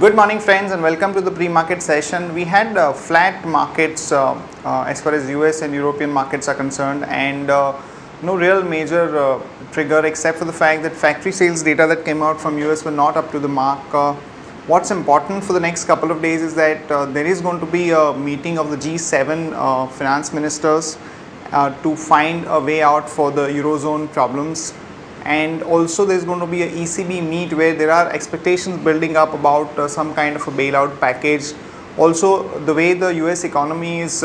Good morning friends and welcome to the pre-market session. We had flat markets as far as US and European markets are concerned, and no real major trigger except for the fact that factory sales data that came out from US were not up to the mark. What's important for the next couple of days is that there is going to be a meeting of the G7 finance ministers to find a way out for the Eurozone problems. And also there's going to be a ECB meet where there are expectations building up about some kind of a bailout package. Also the way the US economy is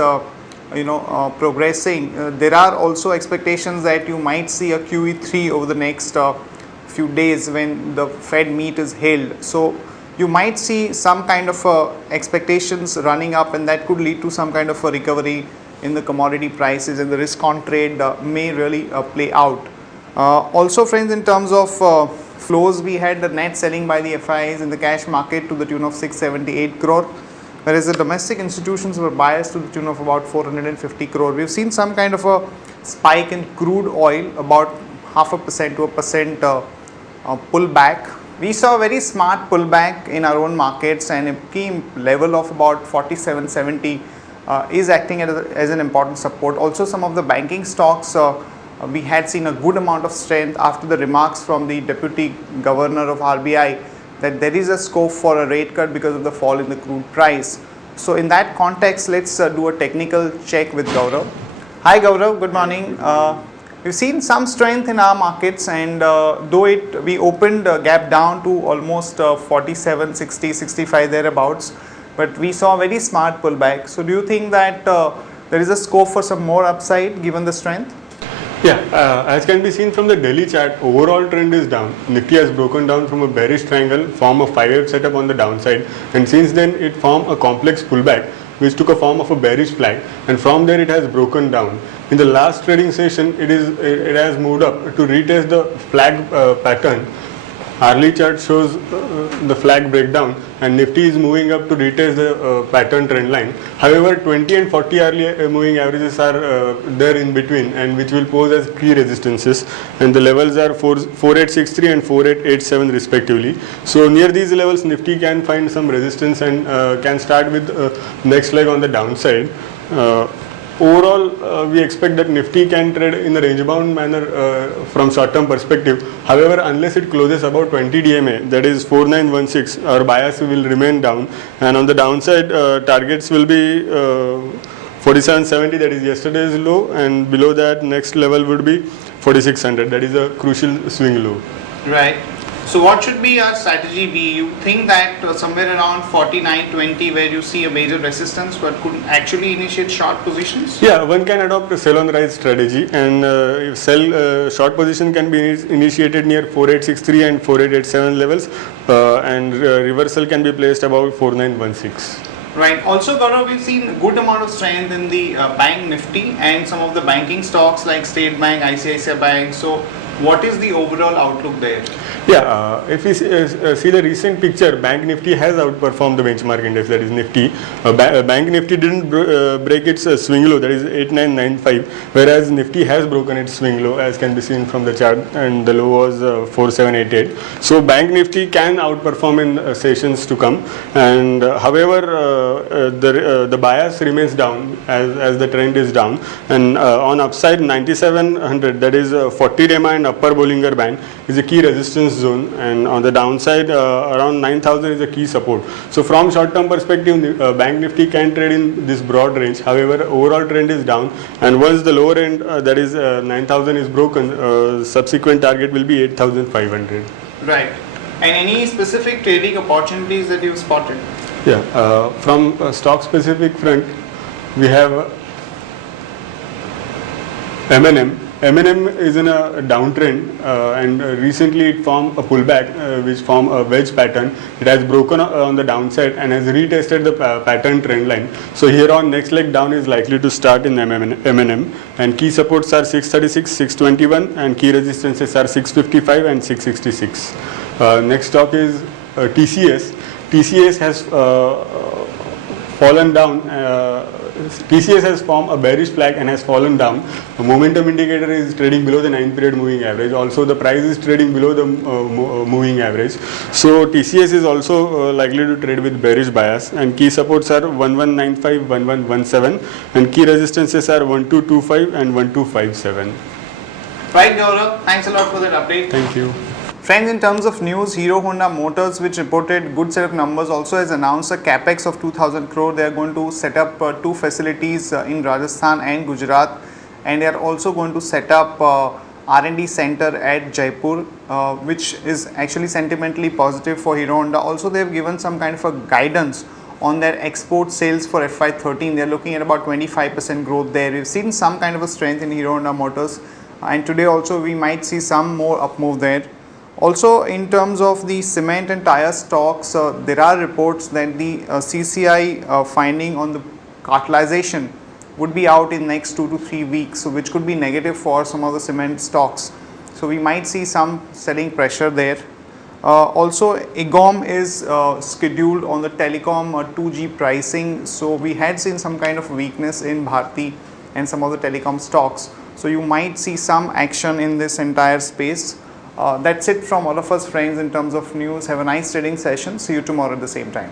progressing, there are also expectations that you might see a QE3 over the next few days when the Fed meet is held. So you might see some kind of expectations running up, and that could lead to some kind of a recovery in the commodity prices, and the risk on trade may really play out. Also friends, in terms of flows, we had the net selling by the FIs in the cash market to the tune of 678 crore, whereas the domestic institutions were biased to the tune of about 450 crore. We've seen some kind of a spike in crude oil, about 0.5% to 1% pullback. We saw a very smart pullback in our own markets, and a key level of about 47.70 is acting as an important support. Also some of the banking stocks, we had seen a good amount of strength after the remarks from the Deputy Governor of RBI that there is a scope for a rate cut because of the fall in the crude price. So in that context, let's do a technical check with Gaurav. Hi Gaurav, good morning. We've seen some strength in our markets, and though we opened a gap down to almost 47, 60, 65 thereabouts, but we saw a very smart pullback. So do you think that there is a scope for some more upside given the strength? Yeah, as can be seen from the daily chart, overall trend is down. Nifty has broken down from a bearish triangle, form a 5-wave setup on the downside, and since then it formed a complex pullback which took a form of a bearish flag, and from there it has broken down. In the last trading session, it has moved up to retest the flag pattern. Hourly chart shows the flag breakdown, and Nifty is moving up to retest the pattern trend line. However, 20 and 40 hourly moving averages are there in between, and which will pose as key resistances, and the levels are 4863 and 4887 respectively. So near these levels, Nifty can find some resistance and can start with next leg on the downside. Overall, we expect that Nifty can trade in a range-bound manner from short-term perspective. However, unless it closes above 20 DMA, that is 4916, our bias will remain down. And on the downside, targets will be 4770, that is yesterday's low, and below that, next level would be 4600, that is a crucial swing low. Right. So what should be our strategy be? You think that somewhere around 49.20 where you see a major resistance, but could actually initiate short positions? Yeah, one can adopt a sell on rise strategy, and short position can be initiated near 4863 and 4887 levels, and reversal can be placed about 4916. Right. Also, Gaurav, we've seen a good amount of strength in the bank Nifty and some of the banking stocks like State Bank, ICICI Bank. So what is the overall outlook there? Yeah, if we see the recent picture, Bank Nifty has outperformed the benchmark index, that is Nifty. Bank Nifty didn't break its swing low, that is 8995, whereas Nifty has broken its swing low, as can be seen from the chart, and the low was 4788. So Bank Nifty can outperform in sessions to come, and however the bias remains down as the trend is down, and on upside 9700, that is 40 DMA and upper Bollinger Band is a key resistance zone, and on the downside around 9000 is a key support. So from short term perspective, Bank Nifty can trade in this broad range. However, overall trend is down, and once the lower end that is 9000 is broken, subsequent target will be 8500. Right. And any specific trading opportunities that you've spotted? Yeah, from stock specific front, we have M&M. M&M is in a downtrend, and recently it formed a pullback which formed a wedge pattern. It has broken on the downside and has retested the pattern trend line. So here on, next leg down is likely to start in M&M, and key supports are 636, 621, and key resistances are 655 and 666. Next stock is TCS. TCS has fallen down. TCS has formed a bearish flag and has fallen down. The momentum indicator is trading below the 9-period moving average. Also, the price is trading below the moving average. So, TCS is also likely to trade with bearish bias. And key supports are 1195, 1117, and key resistances are 1225 and 1257. Right, Gaurav. Thanks a lot for that update. Thank you. Friends, in terms of news, Hero Honda Motors, which reported good set of numbers, also has announced a capex of 2,000 crore. They are going to set up 2 facilities in Rajasthan and Gujarat, and they are also going to set up R&D center at Jaipur, which is actually sentimentally positive for Hero Honda. Also, they have given some kind of a guidance on their export sales for FY13. They are looking at about 25% growth there. We've seen some kind of a strength in Hero Honda Motors, and today also we might see some more up move there. Also, in terms of the cement and tire stocks, there are reports that the CCI finding on the cartelization would be out in next 2 to 3 weeks, so which could be negative for some of the cement stocks. So we might see some selling pressure there. Also, EGOM is scheduled on the telecom 2G pricing. So we had seen some kind of weakness in Bharti and some of the telecom stocks. So you might see some action in this entire space. That's it from all of us, friends, in terms of news. Have a nice trading session. See you tomorrow at the same time.